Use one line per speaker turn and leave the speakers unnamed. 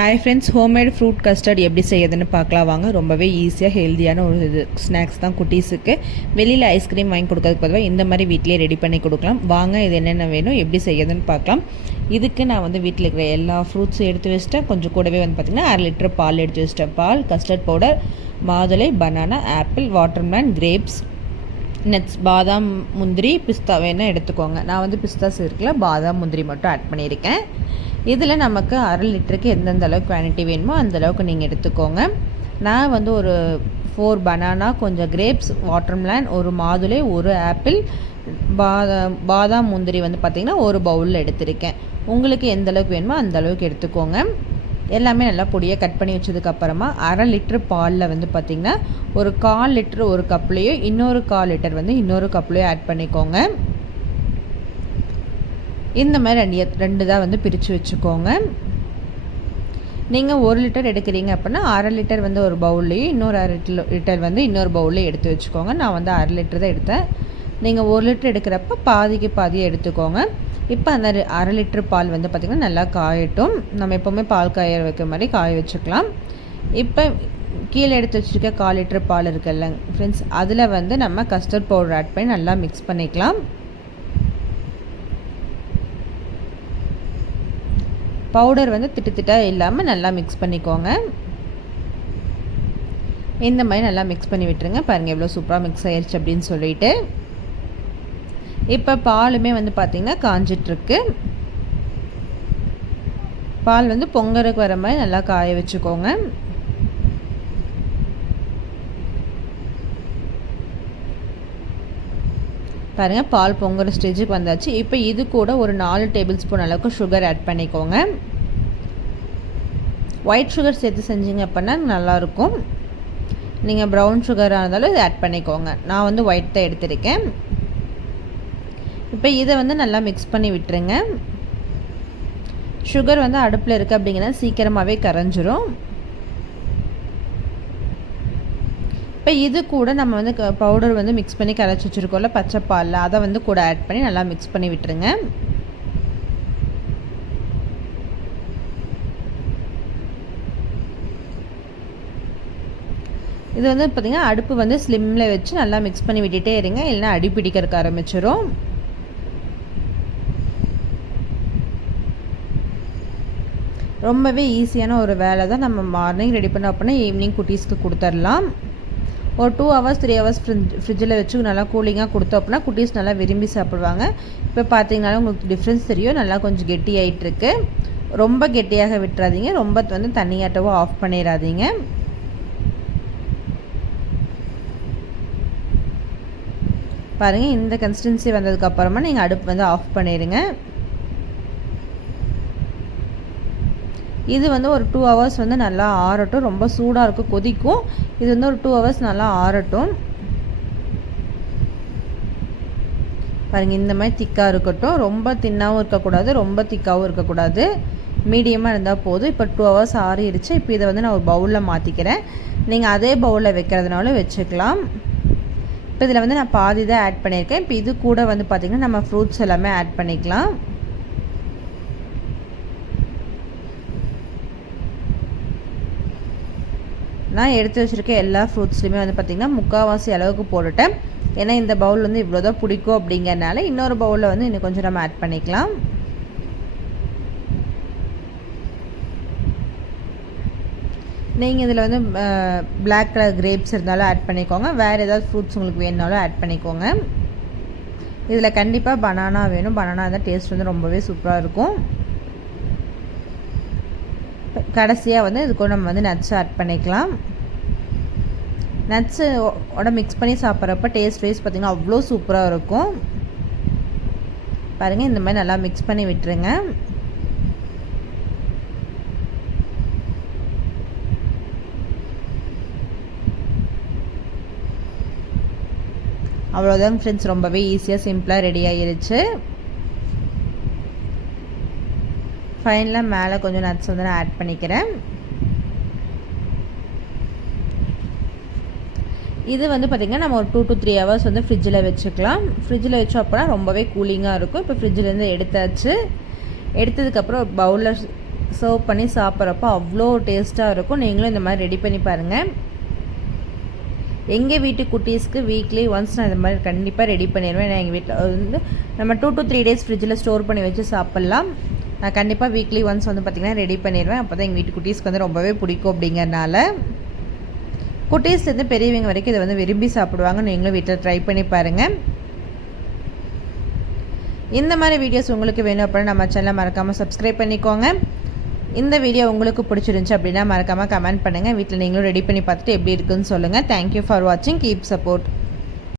Hi friends homemade fruit custard எப்படி செய்யுதுன்னு பார்க்கலாம். வாங்க ரொம்பவே ஈஸியாக ஹெல்த்தியான ஒரு இது. ஸ்நாக்ஸ் தான் குட்டீஸுக்கு வெளியில் ஐஸ்கிரீம் வாங்கி கொடுக்கறதுக்கு பதிவாக இந்த மாதிரி வீட்டிலே ரெடி பண்ணி கொடுக்கலாம். வாங்க இது என்னென்ன வேணும் எப்படி செய்யுதுன்னு பார்க்கலாம். இதுக்கு நான் வந்து வீட்டில் இருக்கிற எல்லா ஃப்ரூட்ஸும் எடுத்து வச்சிட்டேன். கொஞ்சம் கூடவே வந்து பார்த்திங்கன்னா அரை லிட்டர் பால் எடுத்து வச்சிட்டேன். பால் கஸ்டர்ட் பவுடர் மாதுளை banana apple watermelon grapes nuts பாதாம் முந்திரி பிஸ்தா வேணால் எடுத்துக்கோங்க. நான் வந்து பிஸ்தா சேர்க்கல பாதாம் முந்திரி மட்டும் ஆட் பண்ணியிருக்கேன். இதில் நமக்கு அரை லிட்டருக்கு எந்தெந்த அளவுக்கு குவான்டிட்டி வேணுமோ அந்தளவுக்கு நீங்கள் எடுத்துக்கோங்க. நான் வந்து ஒரு ஃபோர் பனானா கொஞ்சம் கிரேப்ஸ் வாட்டர்மெலன் ஒரு மாதுளை ஒரு ஆப்பிள் பாதாம் பாதாம் முந்திரி வந்து பார்த்திங்கன்னா ஒரு பவுலில் எடுத்திருக்கேன். உங்களுக்கு எந்த அளவுக்கு வேணுமோ அந்த அளவுக்கு எடுத்துக்கோங்க. எல்லாமே நல்லா பொடியாக கட் பண்ணி வச்சதுக்கப்புறமா அரை லிட்ரு பாலில் வந்து பார்த்திங்கன்னா ஒரு கால் லிட்ரு ஒரு கப்லேயோ இன்னொரு கால் லிட்டர் வந்து இன்னொரு கப்லேயோ ஆட் பண்ணிக்கோங்க. இந்த மாதிரி ரெண்டு ரெண்டு தான் வந்து பிரித்து வச்சுக்கோங்க. நீங்கள் ஒரு லிட்டர் எடுக்கிறீங்க அப்படின்னா அரை லிட்டர் வந்து ஒரு பவுல்லையும் இன்னொரு அரை லிட்டர் வந்து இன்னொரு பவுல்லையும் எடுத்து வச்சுக்கோங்க. நான் வந்து அரை லிட்டர் தான் எடுத்தேன். நீங்கள் ஒரு லிட்டர் எடுக்கிறப்ப பாதிக்கு பாதியை எடுத்துக்கோங்க. இப்போ அந்த அரை லிட்டர் பால் வந்து பார்த்திங்கன்னா நல்லா காயட்டும். நம்ம எப்போவுமே பால் காய வைக்கிற மாதிரி காய வச்சுக்கலாம். இப்போ கீழே எடுத்து வச்சுருக்க கால் லிட்டர் பால் இருக்குல்ல ஃப்ரெண்ட்ஸ் அதில் வந்து நம்ம கஸ்டர்ட் பவுடர் ஆட் பண்ணி நல்லா மிக்ஸ் பண்ணிக்கலாம். பவுடர் வந்து திட்டு திட்டாக இல்லாமல் நல்லா மிக்ஸ் பண்ணிக்கோங்க. இந்த மாதிரி நல்லா மிக்ஸ் பண்ணி விட்டுருங்க. பாருங்கள் எவ்வளோ சூப்பராக மிக்ஸ் ஆயிடுச்சு அப்படின்னு சொல்லிட்டு. இப்போ பாலுமே வந்து பார்த்திங்கன்னா காஞ்சிட்ருக்கு. பால் வந்து பொங்கலுக்கு வர மாதிரி நல்லா காய வச்சுக்கோங்க. பாருங்கள் பால் பொங்குற ஸ்டேஜுக்கு வந்தாச்சு. இப்போ இது கூட ஒரு நாலு டேபிள் ஸ்பூன் அளவுக்கு சுகர் ஆட் பண்ணிக்கோங்க. ஒயிட் சுகர் சேர்த்து செஞ்சீங்க அப்படின்னா நல்லாயிருக்கும் நீங்கள் ப்ரௌன் சுகராக இருந்தாலும் இது ஆட் பண்ணிக்கோங்க. நான் வந்து ஒயிட் தான் எடுத்திருக்கேன். இப்போ இதை வந்து நல்லா மிக்ஸ் பண்ணி விட்டுருங்க. சுகர் வந்து அடுப்பில் இருக்குது அப்படிங்கன்னா சீக்கிரமாகவே கரைஞ்சிரும். இப்போ இது கூட நம்ம வந்து பவுடர் வந்து மிக்ஸ் பண்ணி கரைச்சி வச்சுருக்கோம்ல பச்சை பாலில். அதை வந்து கூட ஆட் பண்ணி நல்லா மிக்ஸ் பண்ணி விட்டுருங்க. இது வந்து பார்த்திங்கன்னா அடுப்பு வந்து ஸ்லிம்மில் வச்சு நல்லா மிக்ஸ் பண்ணி விட்டுட்டே இருங்க. இல்லைன்னா அடி பிடிக்கிறதுக்கு ஆரம்பிச்சிடும் ரொம்பவே ஈஸியான ஒரு வேலை தான் நம்ம மார்னிங் ரெடி பண்ண அப்படின்னா ஈவினிங் குட்டீஸ்க்கு கொடுத்துர்லாம். ஒரு two hours three hours fridge ஃப்ரிட்ஜில் வச்சு நல்லா கூலிங்காக கொடுத்தோம் அப்படின்னா குட்டீஸ் நல்லா விரும்பி சாப்பிடுவாங்க. இப்போ பார்த்தீங்கனாலும் உங்களுக்கு டிஃப்ரென்ஸ் தெரியும். நல்லா கொஞ்சம் கெட்டி ஆகிட்டுருக்கு ரொம்ப கெட்டியாக விட்டுறாதீங்க. ரொம்ப வந்து தண்ணியாட்டவும் ஆஃப் பண்ணிடாதீங்க. பாருங்கள் இந்த கன்சிஸ்டன்சி வந்ததுக்கப்புறமா நீங்கள் அடுப்பு வந்து ஆஃப் பண்ணிடுங்க. இது வந்து ஒரு டூ ஹவர்ஸ் வந்து நல்லா ஆறட்டும். ரொம்ப சூடாக இருக்கும் கொதிக்கும். இது வந்து ஒரு டூ ஹவர்ஸ் நல்லா ஆறட்டும். பாருங்கள் இந்த மாதிரி திக்காக இருக்கட்டும். ரொம்ப தின்னாகவும் இருக்கக்கூடாது ரொம்ப திக்காகவும் இருக்கக்கூடாது. மீடியமாக இருந்தால் போதும். இப்போ டூ ஹவர்ஸ் ஆறிடுச்சு. இப்போ இதை வந்து நான் ஒரு பவுலில் மாற்றிக்கிறேன் நீங்கள் அதே பவுலில் வைக்கிறதுனாலும் வச்சுக்கலாம். இப்போ இதில் வந்து நான் பாதி தான் ஆட் பண்ணியிருக்கேன். இப்போ இது கூட வந்து பார்த்திங்கன்னா நம்ம ஃப்ரூட்ஸ் எல்லாமே ஆட் பண்ணிக்கலாம். நான் எடுத்து வச்சுருக்க எல்லா ஃப்ரூட்ஸ்லையுமே வந்து பார்த்திங்கன்னா முக்கால்வாசி அளவுக்கு போட்டுட்டேன். ஏன்னா இந்த பவுல் வந்து இவ்வளோ தான் பிடிக்கும் அப்படிங்கிறனால இன்னொரு பவுலில் வந்து இன்னும் கொஞ்சம் நம்ம ஆட் பண்ணிக்கலாம். நீங்கள் இதில் வந்து பிளாக் கலர் கிரேப்ஸ் இருந்தாலும் ஆட் பண்ணிக்கோங்க. வேறு ஏதாவது ஃப்ரூட்ஸ் உங்களுக்கு வேணுனாலும் ஆட் பண்ணிக்கோங்க. இதில் கண்டிப்பாக பனானா வேணும். பனானா இருந்தால் டேஸ்ட் வந்து ரொம்பவே சூப்பராக இருக்கும். கடைசியாக வந்து இது கூட நம்ம வந்து நட்ஸ் ஆட் பண்ணிக்கலாம். நட்ஸு ஓட மிக்ஸ் பண்ணி சாப்பிட்றப்ப டேஸ்ட் வைஸ் பார்த்திங்கன்னா அவ்வளோ சூப்பராக இருக்கும். பாருங்கள் இந்த மாதிரி நல்லா மிக்ஸ் பண்ணி விட்டுருங்க. அவ்வளோதாங்க ஃப்ரெண்ட்ஸ் ரொம்பவே ஈஸியாக சிம்பிளாக ரெடி ஆகிருச்சு ஃபைனலாக மேலே கொஞ்சம் நட்ஸ் வந்து நான் ஆட் பண்ணிக்கிறேன். இது வந்து பார்த்திங்கன்னா நம்ம ஒரு டூ டு த்ரீ ஹவர்ஸ் வந்து ஃப்ரிட்ஜில் வச்சுக்கலாம். ஃப்ரிட்ஜில் வச்சோம் அப்படின்னா ரொம்பவே கூலிங்காக இருக்கும். இப்போ ஃப்ரிட்ஜிலேருந்து எடுத்தாச்சு. எடுத்ததுக்கப்புறம் பவுலில் சர்வ் பண்ணி சாப்பிட்றப்போ அவ்வளோ டேஸ்ட்டாக இருக்கும். நீங்களும் இந்த மாதிரி ரெடி பண்ணி பாருங்கள் எங்கள் வீட்டு குட்டீஸ்க்கு வீக்லி ஒன்ஸ் நான் இந்த மாதிரி கண்டிப்பாக ரெடி பண்ணிடுவேன். நான் எங்கள் வீட்டில் வந்து நம்ம டூ டு த்ரீ டேஸ் ஃப்ரிட்ஜில் ஸ்டோர் பண்ணி வச்சு சாப்பிட்லாம். நான் கண்டிப்பாக வீக்லி ஒன்ஸ் வந்து பார்த்திங்கன்னா ரெடி பண்ணிடுவேன். அப்போ தான் எங்கள் வீட்டு குட்டீஸ்க்கு வந்து ரொம்பவே பிடிக்கும் அப்படிங்கறனால குட்டீஸ்லேருந்து பெரியவங்க வரைக்கும் இதை வந்து விரும்பி சாப்பிடுவாங்க நீங்களும் வீட்டில் ட்ரை பண்ணி பாருங்கள் இந்த மாதிரி வீடியோஸ் உங்களுக்கு வேணும் அப்படின்னா நம்ம சேனலை மறக்காமல் சப்ஸ்கிரைப் பண்ணிக்கோங்க. இந்த வீடியோ உங்களுக்கு பிடிச்சிருந்துச்சு அப்படின்னா மறக்காமல் கமெண்ட் பண்ணுங்கள் வீட்டில் நீங்களும் ரெடி பண்ணி பார்த்துட்டு எப்படி இருக்குன்னு சொல்லுங்கள் தேங்க்யூ ஃபார் வாட்சிங் கீப் சப்போர்ட்